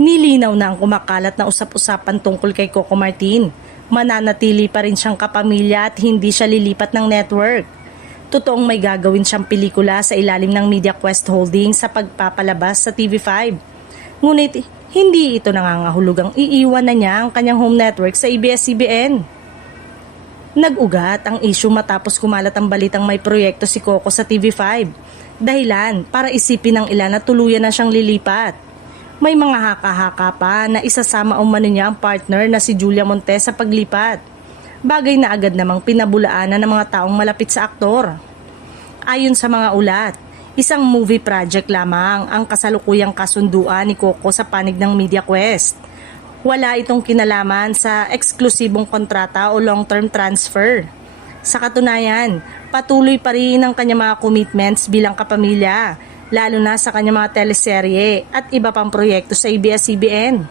Nilinaw na ang kumakalat na usap-usapan tungkol kay Coco Martin. Mananatili pa rin siyang kapamilya at hindi siya lilipat ng network. Totoong may gagawin siyang pelikula sa ilalim ng MediaQuest Holdings sa pagpapalabas sa TV5. Ngunit hindi ito nangangahulugang iiwan na niya ang kanyang home network sa ABS-CBN. Nag-ugat ang issue matapos kumalat ang balitang may proyekto si Coco sa TV5. Dahilan para isipin ng ilan na tuluyan na siyang lilipat. May mga haka-haka pa na isasama umano niya ang partner na si Julia Montes sa paglipat. Bagay na agad namang pinabulaanan ng mga taong malapit sa aktor. Ayon sa mga ulat, isang movie project lamang ang kasalukuyang kasunduan ni Coco sa panig ng MediaQuest. Wala itong kinalaman sa eksklusibong kontrata o long-term transfer. Sa katunayan, patuloy pa rin ang kanyang mga commitments bilang kapamilya, lalo na sa kanyang mga teleserye at iba pang proyekto sa ABS-CBN.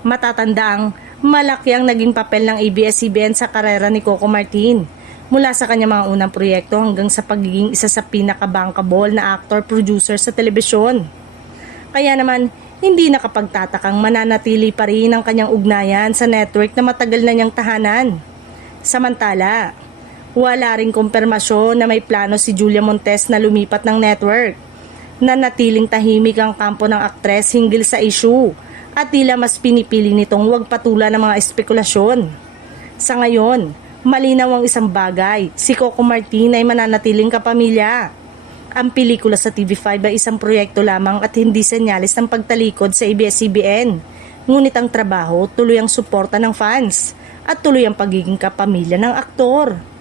Matatandaang malaki ang naging papel ng ABS-CBN sa karera ni Coco Martin, mula sa kanyang mga unang proyekto hanggang sa pagiging isa sa pinaka-bankable na actor-producer sa telebisyon. Kaya naman, hindi nakapagtatakang mananatili pa rin ang kanyang ugnayan sa network na matagal na niyang tahanan. Samantala, wala ring kumpirmasyon na may plano si Julia Montes na lumipat ng network. Nanatiling tahimik ang kampo ng aktres hinggil sa issue at tila mas pinipili nitong huwag patula ng mga espekulasyon. Sa ngayon, malinaw ang isang bagay, si Coco Martin ay mananatiling kapamilya. Ang pelikula sa TV5 ay isang proyekto lamang at hindi senyalis ng pagtalikod sa ABS-CBN. Ngunit ang trabaho tuloy ang suporta ng fans at tuloy ang pagiging kapamilya ng aktor.